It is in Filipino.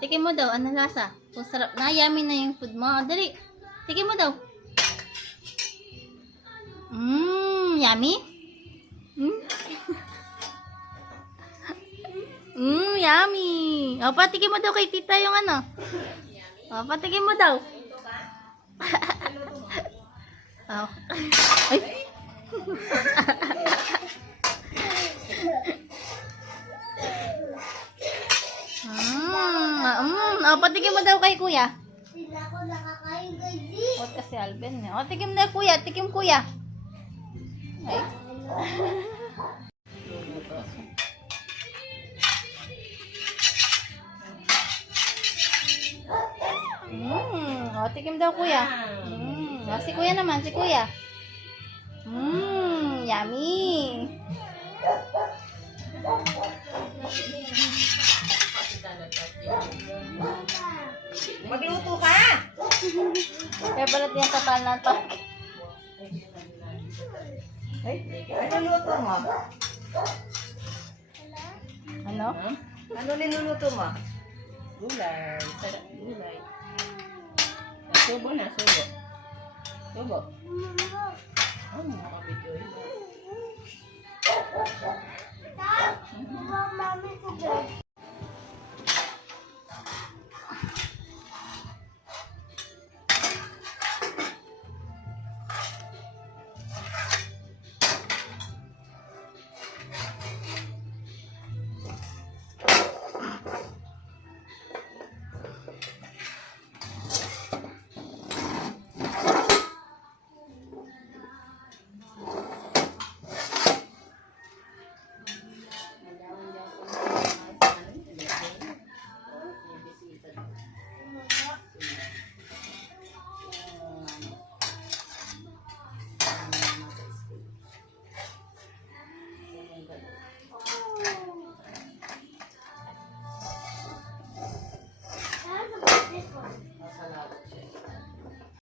Tikim mo daw. Ano lasa? Kung sarap na, yummy na yung food mo. Dali. Tikim mo daw. Yummy? Yummy. O, patikim mo daw kay tita yung ano. O, patikim mo daw. Oh. Ay. O, patikim mo daw kay kuya. Hindi ako nakakain kasi. O, kasi Alvin. O, tikim na kuya. Tikim kuya. Ay. O, tikim daw kuya. O, si kuya naman, si kuya. Yummy. Magluto ka! Kaya balat yan sa panan pa. Ay, ano luto mo? Ano? Ano niluluto mo? Gulay. Sarap gulay. Subo na, subo. Subo.